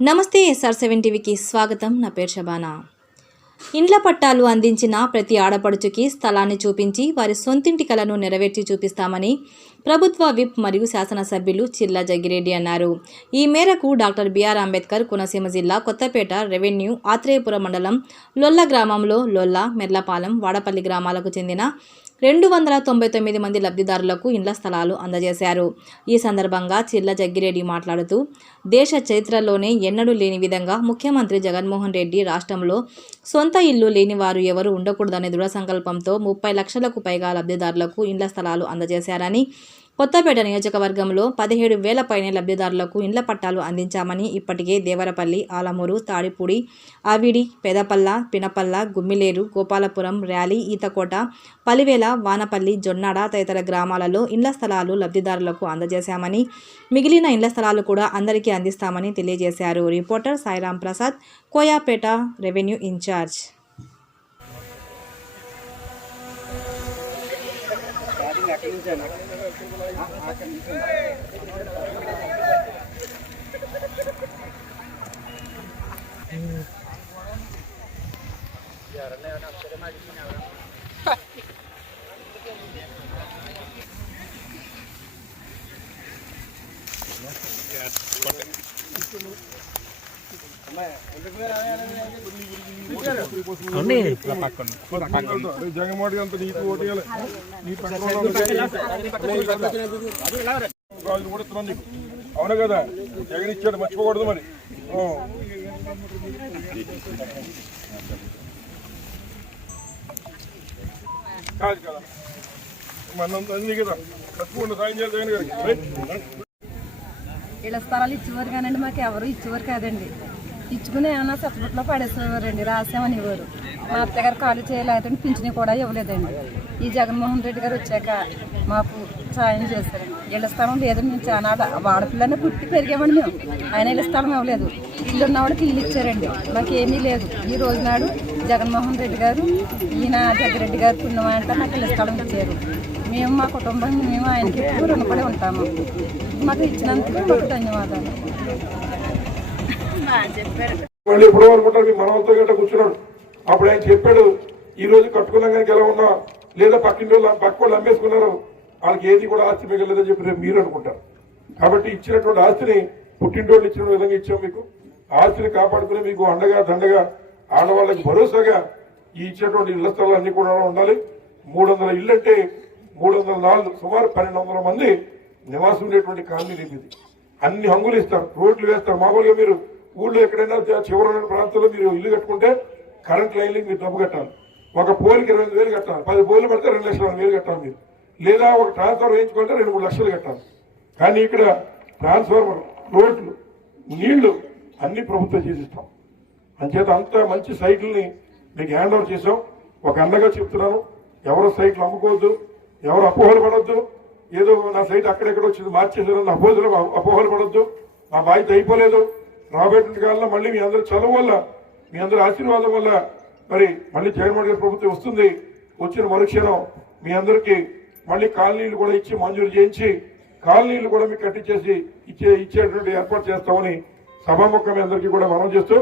నమస్తే SR seven టీవీకి స్వాగతం. నా పేరు షబానా ఇండ్ల పట్టాలు అందించిన ప్రతి ఆడపడుచుకి స్థలాన్ని చూపించి వారి సొంతింటి కలను నెరవేర్చి చూపిస్తామని ప్రభుత్వ విప్ మరియు శాసనసభ్యులు చిల్లా జగ్గిరెడ్డి అన్నారు. ఈ మేరకు డాక్టర్ బిఆర్ అంబేద్కర్ కోనసీమ జిల్లా కొత్తపేట రెవెన్యూ ఆత్రేయపురం మండలం లొల్ల గ్రామంలో లొల్ల మెర్లపాలెం వాడపల్లి గ్రామాలకు చెందిన రెండు వందల తొంభై తొమ్మిది మంది లబ్ధిదారులకు ఇండ్ల స్థలాలు అందజేశారు. ఈ సందర్భంగా చిల్ల జగ్గిరెడ్డి మాట్లాడుతూ దేశ చరిత్రలోనే ఎన్నడూ లేని విధంగా ముఖ్యమంత్రి జగన్మోహన్ రెడ్డి రాష్ట్రంలో సొంత ఇల్లు లేని వారు ఎవరు ఉండకూడదనే దృఢ సంకల్పంతో ముప్పై లక్షలకు పైగా లబ్ధిదారులకు ఇండ్ల స్థలాలు అందజేశారని కొత్తపేట నియోజకవర్గంలో పదిహేడు వేల పైన లబ్ధిదారులకు ఇండ్ల పట్టాలు అందించామని ఇప్పటికే దేవరపల్లి ఆలమూరు తాడిపూడి ఆవిడి పెదపల్ల పినపల్ల గుమ్మిలేరు గోపాలపురం ర్యాలీ ఈతకోట పలివేల వానపల్లి జొన్నాడ తదితర గ్రామాలలో ఇండ్ల స్థలాలు లబ్ధిదారులకు అందజేశామని మిగిలిన ఇండ్ల స్థలాలు కూడా అందరికీ అందిస్తామని తెలియజేశారు. Reporter Sairam Prasad Koyapeta revenue incharge. Yeah, Jaganmohan అంత నీకు నీ కూడా ఇస్తున్నాను నీకు అవును కదా జగన్ ఇచ్చాడు మర్చిపోకూడదు మరి కాదు కదా మనం అన్ని కదా తప్పకుండా సాయం చేయాలి జగన్ గారికి రైట్? ఇళ్ళ స్థలాలు ఇచ్చేవారు కానండి మాకు ఎవరు ఇచ్చేవారు కాదండి ఇచ్చుకుని ఏమన్నా సర్టిఫికెట్లో పడేసేవారండి రాసామని ఇవ్వరు మా అత్తగారు ఖాళీ చేయలేదంటే పింఛని కూడా ఇవ్వలేదండి. ఈ జగన్మోహన్ రెడ్డి గారు వచ్చాక మాకు సాయం చేశారండి. ఇళ్ళ స్థలం లేదని మేము చాలా వాడపిల్లనే పుట్టి పెరిగామండి మేము. ఆయన ఇళ్ళ స్థలం ఇవ్వలేదు. ఇల్లు ఉన్నవాడికి ఇల్లు ఇచ్చారండి. మాకు ఏమీ లేదు. ఈ రోజు నాడు జగన్మోహన్ రెడ్డి గారు ఈయన జగ్గిరెడ్డి గారు పుణ్యమంటే నాకు ఇళ్ళ స్థలం ఇచ్చారు. మేము మా కుటుంబం మేము ఆయనకి ఎక్కువ రుణపడి ఉంటాము. మాకు ఇచ్చినందుకు మాకు ధన్యవాదాలు. మళ్ళీ ఇప్పుడు అనుకుంటారు మీ మనవంతో గట్ట కూర్చున్నాడు. అప్పుడు ఆయన చెప్పాడు ఈ రోజు కట్టుకున్నాం కానీ ఎలా ఉన్నా? లేదా పక్కింటి వాళ్ళు పక్క వాళ్ళు అమ్మేసుకున్నారు. వాళ్ళకి ఏది కూడా ఆస్తి మిగలేదని చెప్పి రేపు మీరు అనుకుంటారు. కాబట్టి ఇచ్చినటువంటి ఆస్తిని పుట్టింటోళ్ళు ఇచ్చిన విధంగా ఇచ్చాం మీకు. ఆస్తిని కాపాడుకుని మీకు అండగా దండగా ఆడవాళ్ళకి భరోసాగా ఈ ఇచ్చినటువంటి ఇళ్ళ స్థలాలన్నీ అన్ని కూడా ఉండాలి. మూడు వందల ఇళ్ళు అంటే మూడు వందల నాలుగు సుమారు పన్నెండు వందల మంది నివాసం ఉండేటువంటి కాలనీ ఇది. అన్ని హంగులు ఇస్తారు రోడ్లు వేస్తారు మామూలుగా మీరు ఊళ్ళో ఎక్కడైనా చివరి ప్రాంతంలో మీరు ఇల్లు కట్టుకుంటే కరెంట్ లైన్లకి మీరు డబ్బు కట్టాలి. ఒక పోల్కి రెండు వేలు కట్టాలి. పది పోలు పడితే రెండు లక్షల వేలు కట్టాలి మీరు. లేదా ఒక ట్రాన్స్ఫర్ వేయించుకుంటే రెండు మూడు లక్షలు కట్టాలి. కానీ ఇక్కడ ట్రాన్స్ఫార్మర్ రోడ్లు నీళ్ళు అన్ని ప్రభుత్వం చేసిస్తాం. అంచేత అంత మంచి సైట్లని మీకు హ్యాండ్ ఓవర్ చేసాం ఒక అన్నగా చెప్తున్నాను. ఎవరు సైట్లు అమ్ముకోవద్దు ఎవరు అపోహలు పడొద్దు. ఏదో నా సైట్ అక్కడెక్కడ వచ్చింది మార్చేసారని అపోహలు అపోహలు పడొద్దు. మా బాధ్యత అయిపోలేదు. రాబోయేటువంటి కాలంలో మళ్ళీ మీ అందరి చదువు వల్ల మీ అందరి ఆశీర్వాదం వల్ల మరి మళ్ళీ జగన్మోహన్ గారి ప్రభుత్వం వస్తుంది. వచ్చిన మరుక్షణం మీ అందరికీ మళ్ళీ కాలనీలు కూడా ఇచ్చి మంజూరు చేయించి కాలనీలు కూడా మీకు కట్టించేసి ఇచ్చే ఇచ్చేటువంటి ఏర్పాటు చేస్తామని సభాముఖం మీ అందరికీ కూడా మనం చేస్తూ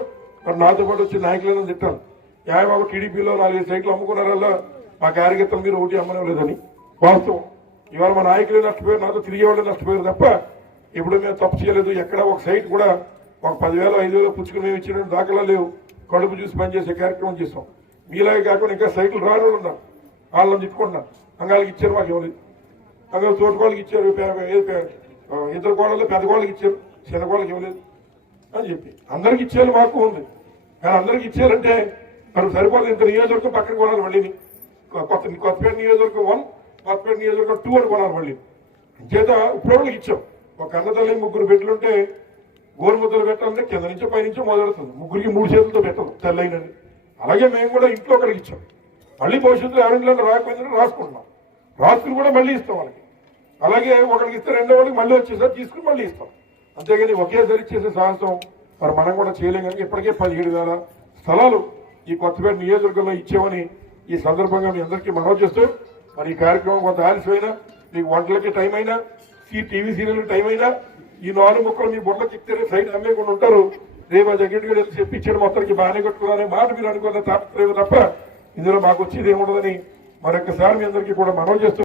మరి నాతో పాటు వచ్చిన నాయకులను తిట్టాను యాయబాబు టీడీపీలో నాలుగు సైట్లు అమ్ముకున్నారల్లా మా కార్యకర్తలు మీరు ఒకటి అమ్మలేదని వాస్తవం. ఇవాళ మా నాయకులే నష్టపోయారు నాతో తిరిగేవాళ్ళే నష్టపోయారు తప్ప ఇప్పుడు మేము తప్పు చేయలేదు. ఎక్కడ ఒక సైట్ కూడా ఒక పదివేల ఐదు వేలు పుచ్చుకుని మేము ఇచ్చిన దాఖలా లేవు. కడుపు చూసి పనిచేసే కార్యక్రమం చేస్తాం. మీలాగే కాకుండా ఇంకా సైకిల్ రాను ఉన్నారు. వాళ్ళని తిట్టుకుంటున్నాను అంగాళ్ళకి ఇచ్చారు మాకు ఇవ్వలేదు. అంగా తోటకోళ్ళకి ఇచ్చారు ఇద్దరు కోడలు పెద్ద కోళ్ళకి ఇచ్చారు చిన్న కోళ్ళకి ఇవ్వలేదు అని చెప్పి. అందరికి ఇచ్చేయాలి మాకు ఉంది. కానీ అందరికి ఇచ్చేయాలంటే మరి సరిపోదు ఇంత నియోజకవర్గం పక్కన కొనాలి మళ్ళీ. కొత్త కొత్తపేట నియోజకవర్గం వన్ కొత్తపేట నియోజకవర్గం టూ అని కొనాలి మళ్ళీ. చేత ఇప్పుడు వాళ్ళకి ఇచ్చాం. ఒక అన్నతల్లి ముగ్గురు బిడ్డలుంటే గోరుముద్దలు పెట్టాలంటే కింద నుంచి పైనుంచి మొదలెడుతుంది ముగ్గురికి మూడు చేతులతో పెట్టదు తెల్లైనది. అలాగే మేము కూడా ఇంట్లో ఒకరికి ఇచ్చాం. మళ్ళీ భవిష్యత్తులో ఎవరింట్లో రాకపోయిందని రాసుకుంటున్నాం. రాసుకుని కూడా మళ్ళీ ఇస్తాం వాళ్ళకి. అలాగే ఒకరికి ఇస్తే రెండో వాళ్ళకి మళ్ళీ వచ్చేసరికి తీసుకుని మళ్ళీ ఇస్తాం. అంతేగాని ఒకేసారి ఇచ్చేసే సాహసం మరి మనం కూడా చేయలేం కనుక ఇప్పటికే పదిహేడు వేల స్థలాలు ఈ కొత్తపేట నియోజకవర్గంలో ఇచ్చామని ఈ సందర్భంగా మీ అందరికీ మనవి చేస్తూ మరి ఈ కార్యక్రమం కొంత ఆలస్యమైనా మీకు వంటలకి టైం అయినా ఈ టీవీ సీరియల్ టైం అయినా ఈ నాలుగు ముక్కలు మీ బొండ చిక్తే సైడ్ అమ్మేకుండా ఉంటారు. రేపు ఆ జగ్గెట్ గడి చెప్పి మొత్తానికి బాగానే కట్టుకున్నారనే మాట మీరు అనుకున్న తాపత్రయం తప్ప ఇందులో మాకు వచ్చేది ఏముండదని మరొకసారి మీ అందరికీ కూడా మనవి చేస్తూ